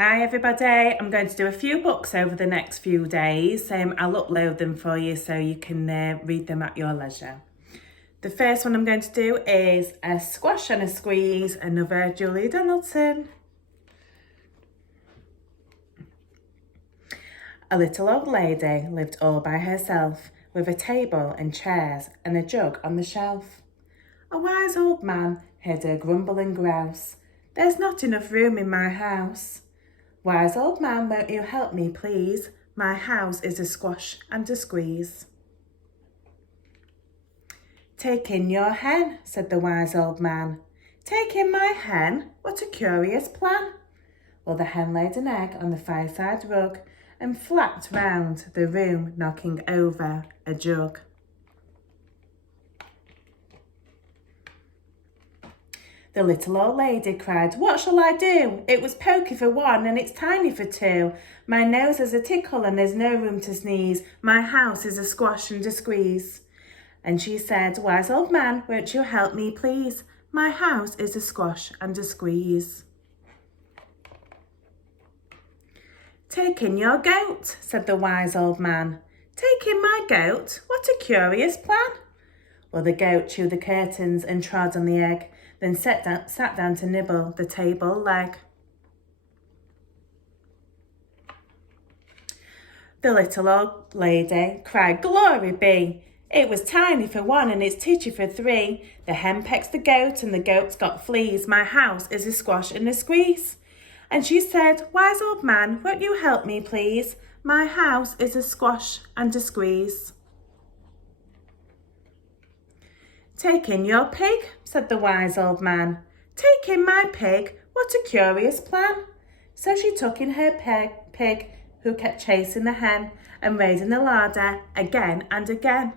Hi everybody, I'm going to do a few books over the next few days. I'll upload them for you so you can read them at your leisure. The first one I'm going to do is A Squash and a Squeeze, another Julia Donaldson. A little old lady lived all by herself, with a table and chairs and a jug on the shelf. A wise old man heard her grumble and grouse, "There's not enough room in my house." "Wise old man, won't you help me, please? My house is a squash and a squeeze." "Take in your hen," said the wise old man. "Take in my hen? What a curious plan." Well, the hen laid an egg on the fireside rug and flapped round the room, knocking over a jug. The little old lady cried, "What shall I do? It was pokey for one and it's tiny for two. My nose is a tickle and there's no room to sneeze. My house is a squash and a squeeze." And she said, "Wise old man, won't you help me, please? My house is a squash and a squeeze." "Take in your goat," said the wise old man. "Take in my goat? What a curious plan." Well, the goat chewed the curtains and trod on the egg, then sat down to nibble the table leg. The little old lady cried, "Glory be! It was tiny for one and it's titchy for three. The hen pecks the goat and the goat's got fleas. My house is a squash and a squeeze." And she said, "Wise old man, won't you help me, please? My house is a squash and a squeeze." "Take in your pig," said the wise old man. "Take in my pig? What a curious plan." So she took in her pig, who kept chasing the hen and raiding the larder again and again.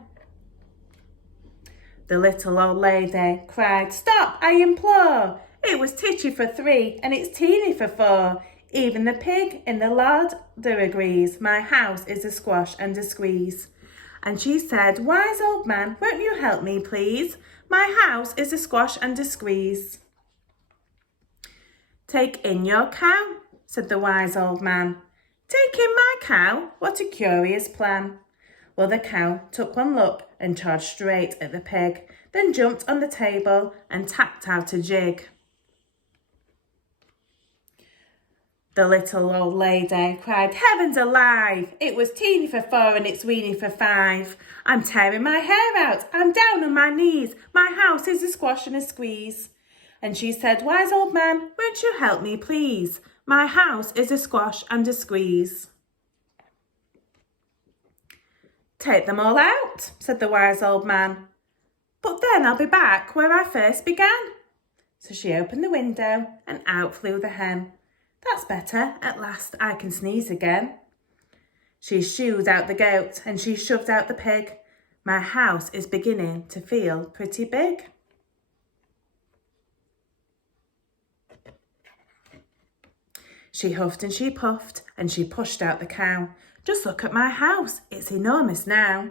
The little old lady cried, "Stop, I implore! It was titchy for three and it's teeny for four. Even the pig in the larder agrees. My house is a squash and a squeeze." And she said, "Wise old man, won't you help me, please? My house is a squash and a squeeze." "Take in your cow," said the wise old man. "Take in my cow? What a curious plan." Well, the cow took one look and charged straight at the pig, then jumped on the table and tapped out a jig. The little old lady cried, "Heavens alive! It was teeny for four and it's weeny for five. I'm tearing my hair out. I'm down on my knees. My house is a squash and a squeeze." And she said, "Wise old man, won't you help me, please? My house is a squash and a squeeze." "Take them all out," said the wise old man. "But then I'll be back where I first began." So she opened the window and out flew the hen. "That's better, at last I can sneeze again." She shooed out the goat and she shoved out the pig. My house is beginning to feel pretty big. She huffed and she puffed and she pushed out the cow. "Just look at my house, it's enormous now."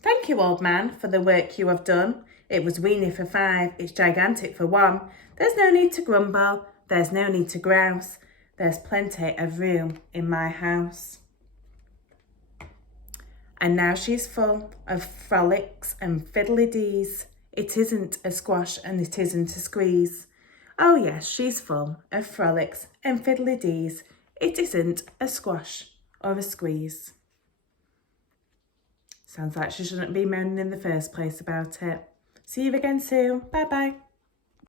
"Thank you, old man, for the work you have done. It was weeny for five, it's gigantic for one. There's no need to grumble, there's no need to grouse. There's plenty of room in my house." And now she's full of frolics and fiddly-dees. It isn't a squash and it isn't a squeeze. Oh yes, she's full of frolics and fiddly-dees. It isn't a squash or a squeeze. Sounds like she shouldn't be moaning in the first place about it. See you again soon. Bye-bye.